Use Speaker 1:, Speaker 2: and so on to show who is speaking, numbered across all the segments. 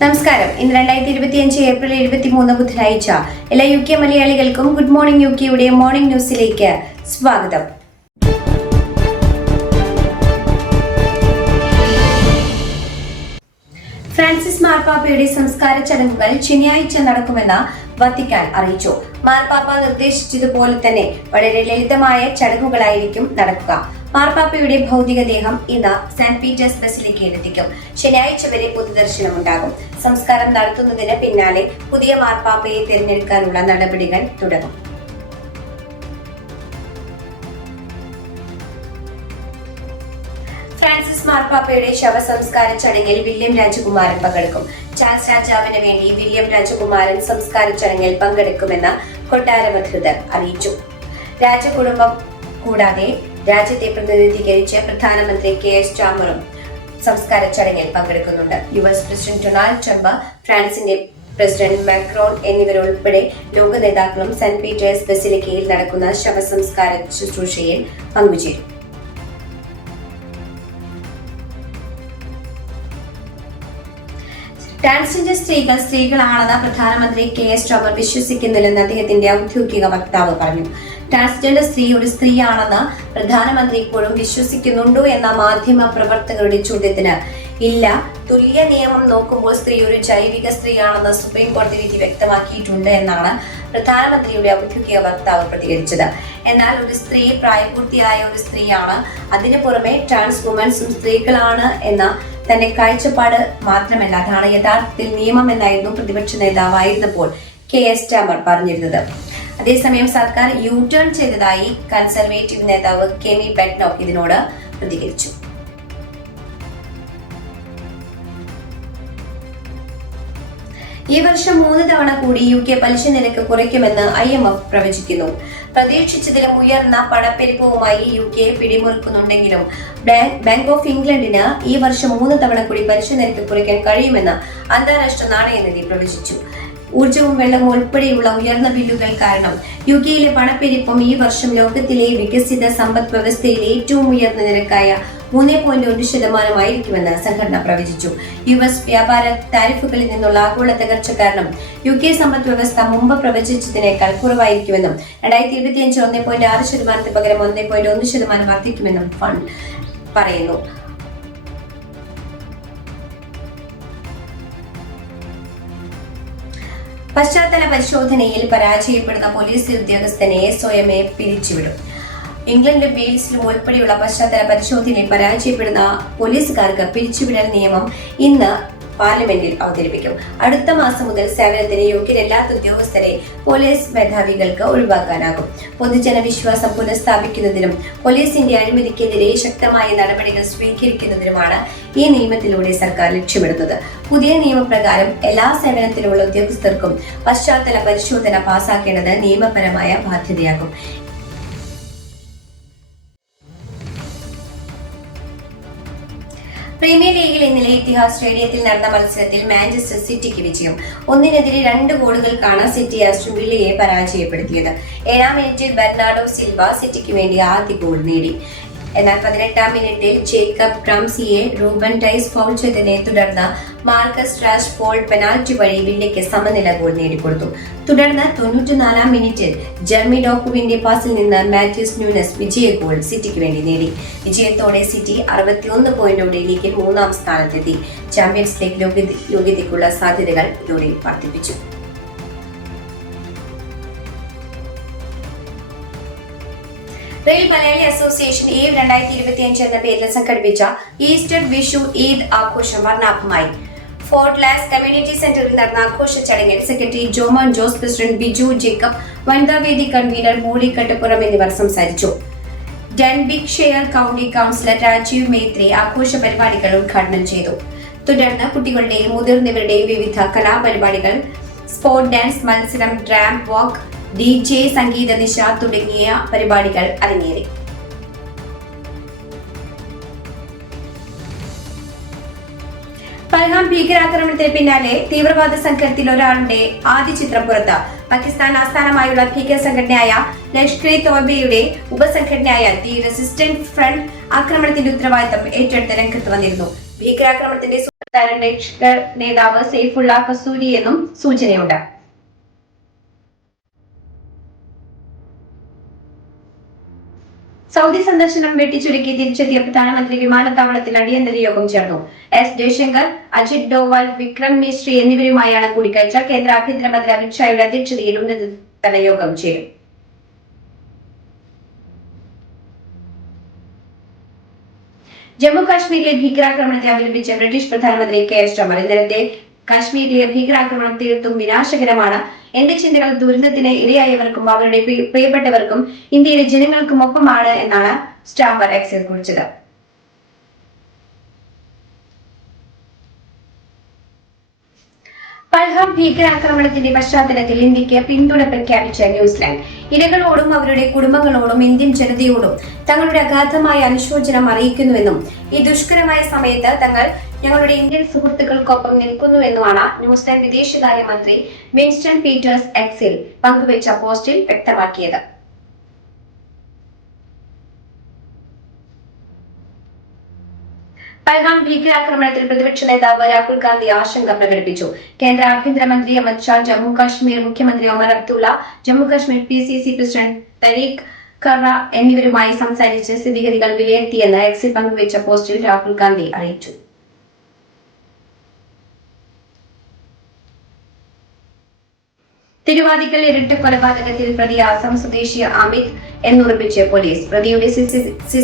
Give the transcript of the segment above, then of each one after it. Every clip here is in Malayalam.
Speaker 1: നമസ്കാരം. ഇന്ന് രണ്ടായിരത്തി ഇരുപത്തിയഞ്ച് ഏപ്രിൽ ഇരുപത്തി മൂന്ന് ബുധനാഴ്ച. എല്ലാ യു കെ മലയാളികൾക്കും ഗുഡ് മോർണിംഗ് യു കെയുടെ മോർണിംഗ് ന്യൂസിലേക്ക് സ്വാഗതം. ഫ്രാൻസിസ് മാർപ്പാപ്പയുടെ സംസ്കാര ചടങ്ങുകൾ ശനിയാഴ്ച നടക്കുമെന്ന് വത്തിക്കാൻ അറിയിച്ചു. മാർപ്പാപ്പ നിർദ്ദേശിച്ചതുപോലെ തന്നെ വളരെ ലളിതമായ ചടങ്ങുകളായിരിക്കും നടക്കുക. മാർപ്പാപ്പയുടെ ഭൗതികദേഹം ഇന്ന് സെന്റ് പീറ്റേഴ്സ് ബസിലേക്ക് എത്തിക്കും. ശനിയാഴ്ച വരെ പൊതുദർശനം ഉണ്ടാകും സംസ്കാരം നടത്തുന്നതിന് പിന്നാലെ പുതിയ മാർപ്പാപ്പയെ തിരഞ്ഞെടുക്കാനുള്ള നടപടികൾ തുടങ്ങും. ഫ്രാൻസിസ് മാർപ്പാപ്പയുടെ ശവസംസ്കാര ചടങ്ങിൽ വില്യം രാജകുമാരൻ പങ്കെടുക്കും. ചാൾസ് രാജാവിന് വേണ്ടി വില്യം രാജകുമാരൻ സംസ്കാര ചടങ്ങിൽ പങ്കെടുക്കുമെന്ന് കൊട്ടാരം അറിയിച്ചു. രാജകുടുംബം കൂടാതെ രാജ്യത്തെ പ്രതിനിധീകരിച്ച് പ്രധാനമന്ത്രി കെ എസ് ചാമറും സംസ്കാര ചടങ്ങിൽ പങ്കെടുക്കുന്നുണ്ട്. U S president Donald Trump ഫ്രാൻസിന്റെ പ്രസിഡന്റ് മാക്രോൺ എന്നിവരുൾപ്പെടെ ലോക നേതാക്കളും സെന്റ് പീറ്റേഴ്സ് ബസിലിക്കയിൽ നടക്കുന്ന ശവസംസ്കാര ശുശ്രൂഷയിൽ പങ്കുചേരും. ട്രാൻസ്ജെൻഡർ സ്ത്രീകൾ സ്ത്രീകളാണെന്ന് പ്രധാനമന്ത്രി കെ എസ് ചോമർ വിശ്വസിക്കുന്നില്ലെന്ന് അദ്ദേഹത്തിന്റെ ഔദ്യോഗിക വക്താവ് പറഞ്ഞു. ട്രാൻസ്ജെൻഡർ സ്ത്രീ ഒരു സ്ത്രീയാണെന്ന് പ്രധാനമന്ത്രി ഇപ്പോഴും വിശ്വസിക്കുന്നുണ്ടോ എന്ന മാധ്യമ പ്രവർത്തകരുടെ ചോദ്യത്തിന് ഇല്ല. തുല്യ നിയമം നോക്കുമ്പോൾ സ്ത്രീ ഒരു ജൈവിക സ്ത്രീയാണെന്ന് സുപ്രീം കോടതി വിധി വ്യക്തമാക്കിയിട്ടുണ്ട് എന്നാണ് പ്രധാനമന്ത്രിയുടെ ഔദ്യോഗിക വക്താവ് പ്രതികരിച്ചത്. എന്നാൽ ഒരു സ്ത്രീ പ്രായപൂർത്തിയായ ഒരു സ്ത്രീയാണ്. അതിനു പുറമെ ട്രാൻസ് വുമൻസും സ്ത്രീകളാണ് എന്ന തന്റെ കാഴ്ചപ്പാട് മാത്രമല്ല അതാണ് യഥാർത്ഥത്തിൽ നിയമം എന്നായിരുന്നു പ്രതിപക്ഷ നേതാവായിരുന്നപ്പോൾ കെ എസ് ടാമർ പറഞ്ഞിരുന്നത്. അതേസമയം സർക്കാർ യു ടേൺ ചെയ്തതായി കൺസർവേറ്റീവ് നേതാവ് കെമി ബെറ്റ്നോക്ക് ഇതിനോട് പ്രതികരിച്ചു. ഈ വർഷം മൂന്ന് തവണ കൂടി യു കെ പലിശ നിരക്ക് കുറയ്ക്കുമെന്ന് ഐ എം എഫ് പ്രവചിക്കുന്നു. പ്രതീക്ഷിച്ചതിലും ഉയർന്ന പണപ്പെരുപ്പവുമായി യു കെ പിടിമുറുക്കുന്നുണ്ടെങ്കിലും ബാങ്ക് ഓഫ് ഇംഗ്ലണ്ടിന് ഈ വർഷം മൂന്ന് തവണ കൂടി പലിശ നിരക്ക് കുറയ്ക്കാൻ കഴിയുമെന്ന് അന്താരാഷ്ട്ര നാണയനിധി പ്രവചിച്ചു. ഊർജവും വെള്ളവും ഉൾപ്പെടെയുള്ള ഉയർന്ന ബില്ലുകൾ കാരണം യു കെയിലെ പണപ്പെരുപ്പം ഈ വർഷം ലോകത്തിലെ വികസിത സമ്പദ് വ്യവസ്ഥയിലെ ഏറ്റവും ഉയർന്ന നിരക്കായ മൂന്ന് പോയിന്റ് ഒന്ന് ശതമാനമായിരിക്കുമെന്ന് സംഘടന പ്രവചിച്ചു. യു എസ് വ്യാപാര താരിഫുകളിൽ നിന്നുള്ള ആഗോള തകർച്ച കാരണം യു കെ സമ്പദ് വ്യവസ്ഥ മുമ്പ് പ്രവചിച്ചതിനേക്കാൾ കുറവായിരിക്കുമെന്നും രണ്ടായിരത്തി ഇരുപത്തിയഞ്ച് ഒന്ന് പോയിന്റ് ആറ് ശതമാനത്തിന് പകരം ഒന്ന് പോയിന്റ് ഒന്ന് ശതമാനം വർദ്ധിക്കുമെന്നും ഫണ്ട് പറയുന്നു. പശ്ചാത്തല പരിശോധനയിൽ പരാജയപ്പെടുന്ന പോലീസ് ഉദ്യോഗസ്ഥനെ സ്വയമേ പിരിച്ചുവിടും. ഇംഗ്ലണ്ടിലും വെയിൽസിലും ഉൾപ്പെടെയുള്ള പശ്ചാത്തല പരിശോധനയിൽ പരാജയപ്പെടുന്ന പോലീസുകാർക്ക് പിരിച്ചുവിടൽ നിയമം ഇന്ന് പാർലമെന്റിൽ അവതരിപ്പിക്കും. അടുത്ത മാസം മുതൽ സേവനത്തിന് യോഗ്യരല്ലാത്ത ഉദ്യോഗസ്ഥരെ പോലീസ് മേധാവികൾക്ക് ഒഴിവാക്കാനാകും. പൊതുജന വിശ്വാസം പുനഃസ്ഥാപിക്കുന്നതിനും പോലീസിന്റെ അഴിമതിക്കെതിരെ ശക്തമായ നടപടികൾ സ്വീകരിക്കുന്നതിനുമാണ് ഈ നിയമത്തിലൂടെ സർക്കാർ ലക്ഷ്യമിടുന്നത്. പുതിയ നിയമപ്രകാരം എല്ലാ സേവനത്തിലുള്ള ഉദ്യോഗസ്ഥർക്കും പശ്ചാത്തല പരിശോധന പാസാക്കേണ്ടത് നിയമപരമായ ബാധ്യതയാകും. പ്രീമിയർ ലീഗിൽ ഇന്നലെ ഇത്തിഹാസ് സ്റ്റേഡിയത്തിൽ നടന്ന മത്സരത്തിൽ മാഞ്ചസ്റ്റർ സിറ്റിക്ക് വിജയം. ഒന്നിനെതിരെ രണ്ട് ഗോളുകൾക്കാണ് സിറ്റി വില്ലയെ പരാജയപ്പെടുത്തിയത്. ഏഴാം മിനിറ്റിൽ ബെർണാഡോ സിൽവ സിറ്റിക്ക് വേണ്ടി ആദ്യ ഗോൾ നേടി. എന്നാൽ പതിനെട്ടാം മിനിറ്റിൽ ജേക്കബ് ക്രംസിയെ റൂബൻ ടൈസ് ഫൗൾ ചെയ്തതിനെ തുടർന്ന് മാർക്കസ് റാഷ് പോൾ പെനാൽറ്റി വഴി വില്ലയ്ക്ക് സമനില ഗോൾ നേടിക്കൊടുത്തു. തുടർന്ന് തൊണ്ണൂറ്റിനാലാം മിനിറ്റിൽ ജെർമി ഡോക്കുവിന്റെ പാസിൽ നിന്ന് മാത്യൂസ് ന്യൂനസ് വിജയ ഗോൾ സിറ്റിക്ക് വേണ്ടി നേടി. വിജയത്തോടെ സിറ്റി അറുപത്തിയൊന്ന് പോയിന്റോടെ ലീഗിൽ മൂന്നാം സ്ഥാനത്തെത്തി. ചാമ്പ്യൻസ് ലീഗ് യോഗ്യതയ്ക്കുള്ള സാധ്യതകൾ ഇതോടെ വർദ്ധിപ്പിച്ചു. റെയിൽ മലയാളി അസോസിയേഷൻ ഈവ് രണ്ടായിരത്തി ഇരുപത്തി അഞ്ച് എന്ന പേരിൽ സംഘടിപ്പിച്ച ഈസ്റ്റർ വിഷു ഈദ് ആഘോഷം വർണാഭമായി. ഫോർട്ട് ലാസ് കമ്മ്യൂണിറ്റി സെന്ററിൽ നടന്ന ആഘോഷ ചടങ്ങിൽ സെക്രട്ടറി ജോമോൻ ജോസ് പ്രസിഡന്റ് ബിജു ജേക്കബ് വനിതാ വേദി കൺവീനർ മൂളി കട്ടപ്പുറം എന്നിവർ സംസാരിച്ചു. Denbighshire county councillor Rajeev Methri ആഘോഷ പരിപാടികൾ ഉദ്ഘാടനം ചെയ്തു. തുടർന്ന് കുട്ടികളുടെയും മുതിർന്നവരുടെയും വിവിധ കലാപരിപാടികൾ സ്പോർട് ഡാൻസ് മത്സരം ഡ്രാം വാക്ക് ഡി ജെ സംഗീത നിശ തുടങ്ങിയ പരിപാടികൾ അരങ്ങേറി. പൽഗാം ഭീകരാക്രമണത്തിന് പിന്നാലെ തീവ്രവാദ സംഘത്തിൽ ഒരാളുടെ ആദ്യ ചിത്രം പുറത്ത്. പാകിസ്ഥാൻ ആസ്ഥാനമായുള്ള ഭീകര സംഘടനയായ ലഷ്കർ ഇ തോബയുടെ ഉപസംഘടനയായ ദി റെസിസ്റ്റന്റ് ഫ്രണ്ട് ആക്രമണത്തിന്റെ ഉത്തരവാദിത്തം ഏറ്റെടുത്ത് രംഗത്ത് വന്നിരുന്നു. ഭീകരാക്രമണത്തിന്റെ സൂത്രധാരൻ ലഷ്കർ നേതാവ് സെയ്ഫുള്ള കസൂരി എന്നും സൂചനയുണ്ട്. സൗദി സന്ദർശനം വെട്ടിച്ചുരുക്കി തിരിച്ചെത്തിയ പ്രധാനമന്ത്രി വിമാനത്താവളത്തിൽ അടിയന്തര യോഗം ചേർന്നു. എസ് ജയശങ്കർ അജിത് ഡോവാൽ വിക്രം മിശ്രി എന്നിവരുമായാണ് കൂടിക്കാഴ്ച. കേന്ദ്ര ആഭ്യന്തരമന്ത്രി അമിത്ഷായുടെ അധ്യക്ഷതയിൽ ഉന്നതതല യോഗം ചേരും. ജമ്മു കാശ്മീരിലെ ഭീകരാക്രമണത്തെ അപലപിച്ച ബ്രിട്ടീഷ് പ്രധാനമന്ത്രി കെ എസ് ശർമ്മ ഇന്നലത്തെ കാശ്മീരിലെ ഭീകരാക്രമണം തീർത്തും വിനാശകരമാണ്. എന്റെ ചിന്തകൾ ദുരന്തത്തിന് ഇരയായവർക്കും അവരുടെ പ്രിയ- പ്രിയപ്പെട്ടവർക്കും ഇന്ത്യയിലെ ജനങ്ങൾക്കും ഒപ്പമാണ് എന്നാണ് സ്റ്റാമ്പർ എക്സിൽ കുറിച്ചത്. പൽഹാം ഭീകരാക്രമണത്തിന്റെ പശ്ചാത്തലത്തിൽ ഇന്ത്യയ്ക്ക് പിന്തുണ പ്രഖ്യാപിച്ച ന്യൂസിലാൻഡ്. ഇരകളോടും അവരുടെ കുടുംബങ്ങളോടും ഇന്ത്യൻ ജനതയോടും തങ്ങളുടെ അഗാധമായ അനുശോചനം അറിയിക്കുന്നുവെന്നും ഈ ദുഷ്കരമായ സമയത്ത് തങ്ങൾ ഞങ്ങളുടെ ഇന്ത്യൻ സുഹൃത്തുക്കൾക്കൊപ്പം നിൽക്കുന്നുവെന്നുമാണ് ന്യൂസിലാൻഡ് വിദേശകാര്യമന്ത്രി വിൻസ്റ്റൺ പീറ്റേഴ്സ് എക്സിൽ പങ്കുവച്ച പോസ്റ്റിൽ വ്യക്തമാക്കിയത്. പഹൽഗാം ഭീകരാക്രമണത്തിൽ പ്രതിപക്ഷ നേതാവ് രാഹുൽ ഗാന്ധി ആശങ്ക പ്രകടിപ്പിച്ചു. കേന്ദ്ര ആഭ്യന്തരമന്ത്രി അമിത് ഷാ ജമ്മു കാശ്മീർ മുഖ്യമന്ത്രി Omar Abdullah Jammu Kashmir P C C president Tariq Karra എന്നിവരുമായി സംസാരിച്ച് സ്ഥിതിഗതികൾ വിലയിരുത്തിയെന്ന് എക്സിൽ പങ്കുവച്ച പോസ്റ്റിൽ രാഹുൽ ഗാന്ധി അറിയിച്ചു. തിരുവാതിക്കൽ ഇരട്ട കൊലപാതകത്തിൽ പ്രതി ആസാം സ്വദേശി അമിത് എന്നുറപ്പിച്ച് പോലീസ്. പ്രതിയുടെ സി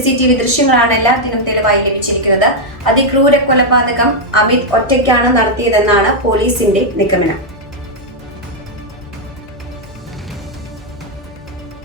Speaker 1: സി ടി വി ദൃശ്യങ്ങളാണ് എല്ലാത്തിനും തെളിവായി ലഭിച്ചിരിക്കുന്നത്. അതിക്രൂര കൊലപാതകം അമിത് ഒറ്റയ്ക്കാണ് നടത്തിയതെന്നാണ് പോലീസിന്റെ നിഗമനം.